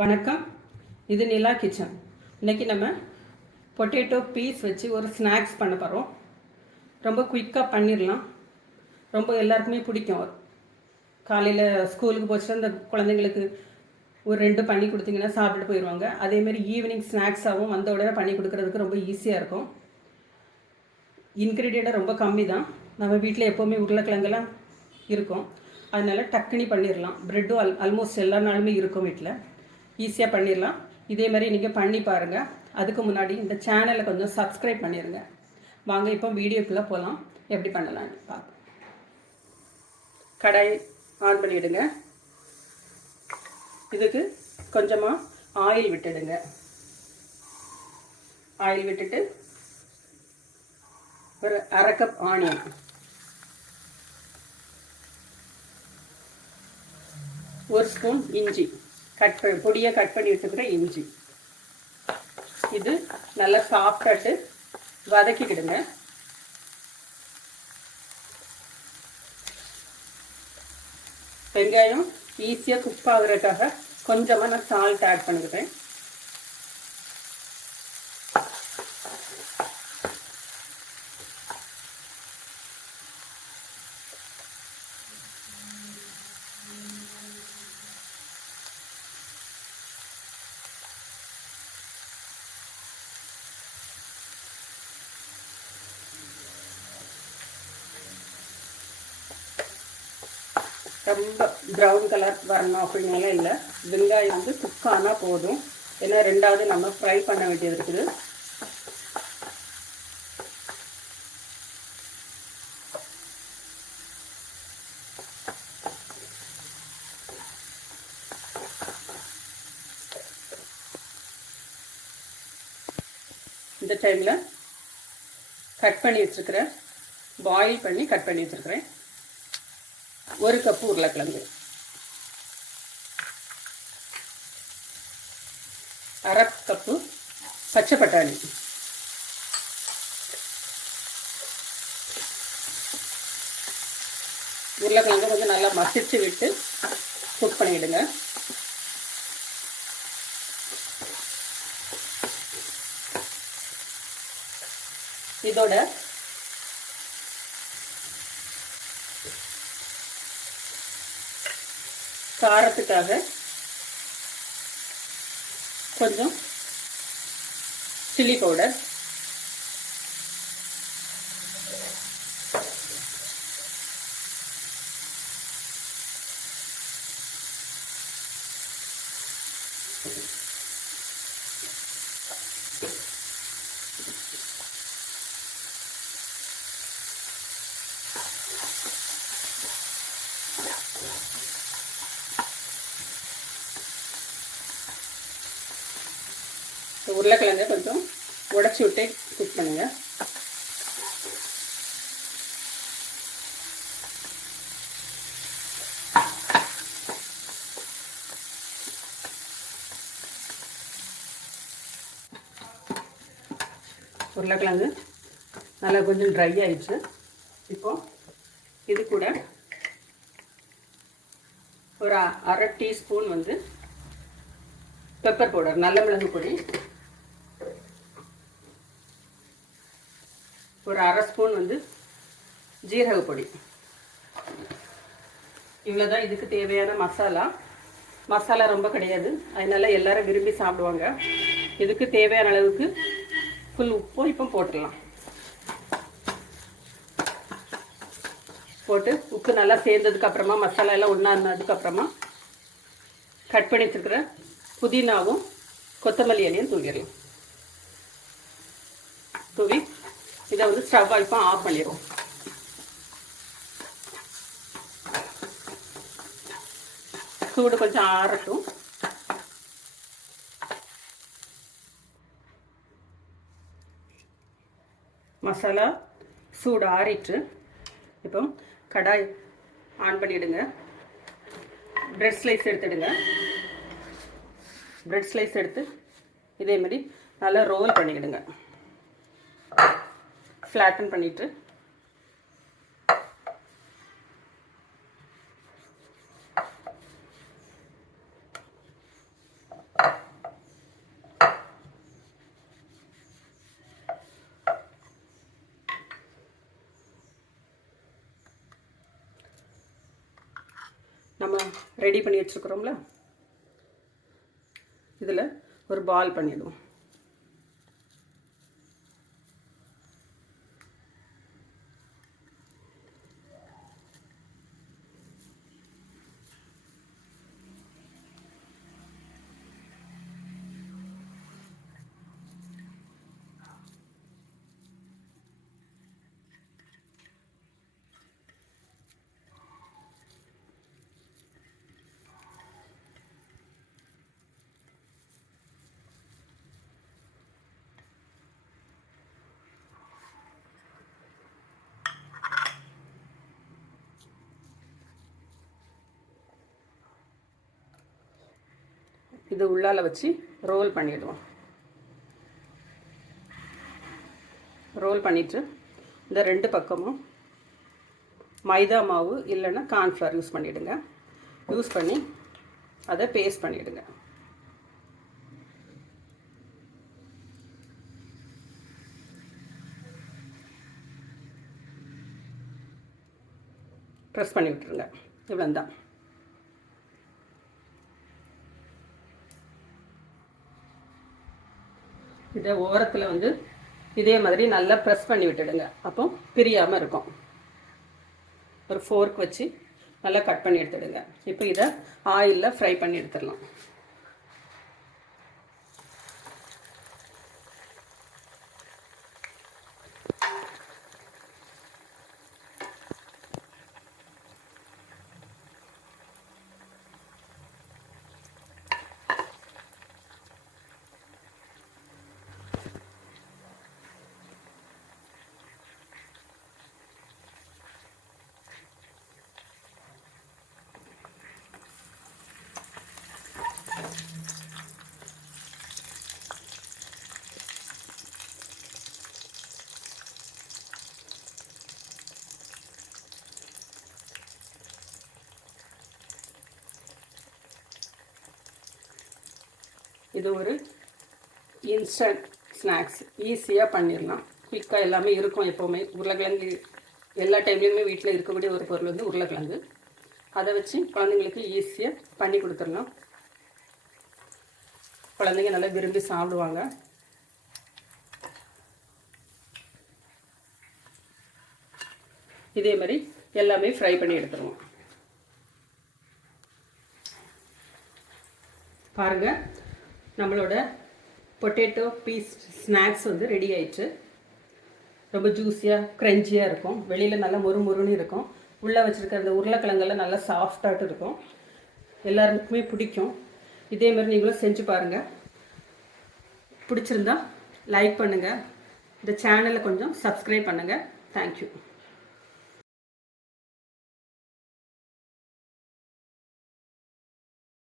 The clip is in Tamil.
வணக்கம், இது நிலா கிச்சன். இன்றைக்கி நம்ம பொட்டேட்டோ பீஸ் வச்சு ஒரு ஸ்நாக்ஸ் பண்ண போகிறோம். ரொம்ப குயிக்காக பண்ணிடலாம். ரொம்ப எல்லாருக்குமே பிடிக்கும். காலையில் ஸ்கூலுக்கு போச்சுட்டு அந்த குழந்தைங்களுக்கு ஒரு 2 பண்ணி கொடுத்தீங்கன்னா சாப்பிட்டுட்டு போயிடுவாங்க. அதேமாரி ஈவினிங் ஸ்நாக்ஸாகவும் வந்த உடனே பண்ணி கொடுக்குறதுக்கு ரொம்ப ஈஸியாக இருக்கும். இன்க்ரீடியண்ட்டாக ரொம்ப கம்மி தான். நம்ம வீட்டில் எப்போவுமே உருளைக்கிழங்கெல்லாம் இருக்கும், அதனால் டக்குனி பண்ணிடலாம். ப்ரெட்டும் ஆல்மோஸ்ட் எல்லா நாளுமே இருக்கும் வீட்டில். ஈஸியாக பண்ணிடலாம். இதே மாதிரி நீங்கள் பண்ணி பாருங்கள். அதுக்கு முன்னாடி இந்த சேனலை கொஞ்சம் சப்ஸ்கிரைப் பண்ணிடுங்க. வாங்க இப்போ வீடியோக்குள்ளே போகலாம். எப்படி பண்ணலான்னு பார்க்கலாம். கடாய் ஆன் பண்ணிவிடுங்க. இதுக்கு கொஞ்சமாக ஆயில் விட்டுடுங்க. ஆயில் விட்டுட்டு ஒரு 1/2 கப் ஆனியன், 1 ஸ்பூன் இஞ்சி, பொடியாக கட் பண்ணி வச்சுக்கிற இஞ்சி, இது நல்லா சாஃப்டாட்டு வதக்கிக்கிடுங்க. வெங்காயம் ஈஸியாக குக் ஆகுறதுக்காக கொஞ்சமாக நான் சால்ட் ஆட் பண்ணிக்கிறேன். ரொம்ப ப்ரௌன் கலர் வரணும் அப்படின்னாலும் இல்லை. வெங்காயம் வந்து குக் ஆனால் போதும். ஏன்னா ரெண்டாவது நம்ம ஃப்ரை பண்ண வேண்டியது இருக்குது. இந்த டைமில் கட் பண்ணி வச்சுருக்கிறேன், பாயில் பண்ணி கட் பண்ணி வச்சுருக்கிறேன் 1 கப்பு உருளைக்கிழங்கு, 1/2 கப்பு பச்சை பட்டாணி, உருளைக்கிழங்கு கொஞ்சம் நல்லா மசிச்சு விட்டு குக் பண்ணிவிடுங்க. இதோட காரத்துக்காக கொஞ்சம் சில்லி பவுடர், உருளைக்கிழங்க கொஞ்சம் உடச்சி விட்டு குக் பண்ணுங்க. உருளைக்கிழங்கு நல்லா கொஞ்சம் ட்ரை ஆயிடுச்சு. இப்போ இது கூட ஒரு 1/2 டீஸ்பூன் வந்து பெப்பர் பவுடர், நல்ல மிளகு பொடி, ஒரு 1/2 ஸ்பூன் வந்து ஜீரக பொடி. இவ்வளோதான் இதுக்கு தேவையான மசாலா. மசாலா ரொம்ப கிடையாது, அதனால எல்லாரும் விரும்பி சாப்பிடுவாங்க. இதுக்கு தேவையான அளவுக்கு ஃபுல் உப்பும் இப்போ போட்டுடலாம். போட்டு உப்பு நல்லா சேர்ந்ததுக்கு அப்புறமா, மசாலா எல்லாம் ஒன்றா இருந்ததுக்கப்புறமா கட் பண்ணி வச்சுருக்கிற புதினாவும் கொத்தமல்லி இலையும் தூக்கிடலாம். தூவி இதை வந்து ஸ்டவ் இப்போ ஆஃப் பண்ணிடுவோம். சூடு கொஞ்சம் ஆறட்டும். மசாலா சூடு ஆறிட்டு இப்போ கடாய் ஆன் பண்ணிவிடுங்க. பிரெட் ஸ்லைஸ் எடுத்துடுங்க. பிரெட் ஸ்லைஸ் எடுத்து இதே மாதிரி நல்லா ரோல் பண்ணிக்கிடுங்க. ஃப்ளாட்டன் பண்ணிவிட்டு நம்ம ரெடி பண்ணி வச்சுருக்குறோம்ல, இதில் ஒரு பால் பண்ணிடுவோம். இது உள்ளால வச்சு ரோல் பண்ணிடுவோம். ரோல் பண்ணிவிட்டு இந்த 2 பக்கமும் மைதா மாவு இல்லைன்னா கார்ன்ஃப்ளவர் யூஸ் பண்ணிவிடுங்க. யூஸ் பண்ணி அதை பேஸ்ட் பண்ணிவிடுங்க. ப்ரெஸ் பண்ணி விட்டுருங்க. இவ்வளோ தான். இதை ஓரத்தில் வந்து இதே மாதிரி நல்லா ப்ரெஸ் பண்ணி விட்டுடுங்க. அப்போ பிரியாமல் இருக்கும். ஒரு ஃபோர்க் வச்சு நல்லா கட் பண்ணி எடுத்துடுங்க. இப்போ இதை ஆயிலில் ஃப்ரை பண்ணி எடுத்துடலாம். இது ஒரு இன்ஸ்டன்ட் ஸ்நாக்ஸ். ஈஸியாக பண்ணிடலாம். குயிக்காக எல்லாமே இருக்கும். எப்போவுமே உருளைக்கிழங்கு எல்லா டைம்லேயுமே வீட்டில் இருக்கக்கூடிய ஒரு பொருள் வந்து உருளைக்கிழங்கு. அதை வச்சு குழந்தைங்களுக்கு ஈஸியாக பண்ணி கொடுத்துடலாம். குழந்தைங்க நல்லா விரும்பி சாப்பிடுவாங்க. இதே மாதிரி எல்லாமே ஃப்ரை பண்ணி எடுத்துருவோம். பாருங்கள், நம்மளோட பொட்டேட்டோ பீஸ் ஸ்நாக்ஸ் வந்து ரெடி ஆயிடுச்சு. ரொம்ப ஜூஸியாக க்ரன்ச்சியாக இருக்கும். வெளியில் நல்லா மொறுமொறுன்னு இருக்கும். உள்ளே வச்சுருக்க அந்த உருளைக்கிழங்கெல்லாம் நல்லா சாஃப்டாகிட்டு இருக்கும். எல்லாருக்குமே பிடிக்கும். இதேமாதிரி நீங்களும் செஞ்சு பாருங்கள். பிடிச்சிருந்தா லைக் பண்ணுங்கள். இந்த சேனலை கொஞ்சம் சப்ஸ்கிரைப் பண்ணுங்கள். தேங்க்யூ.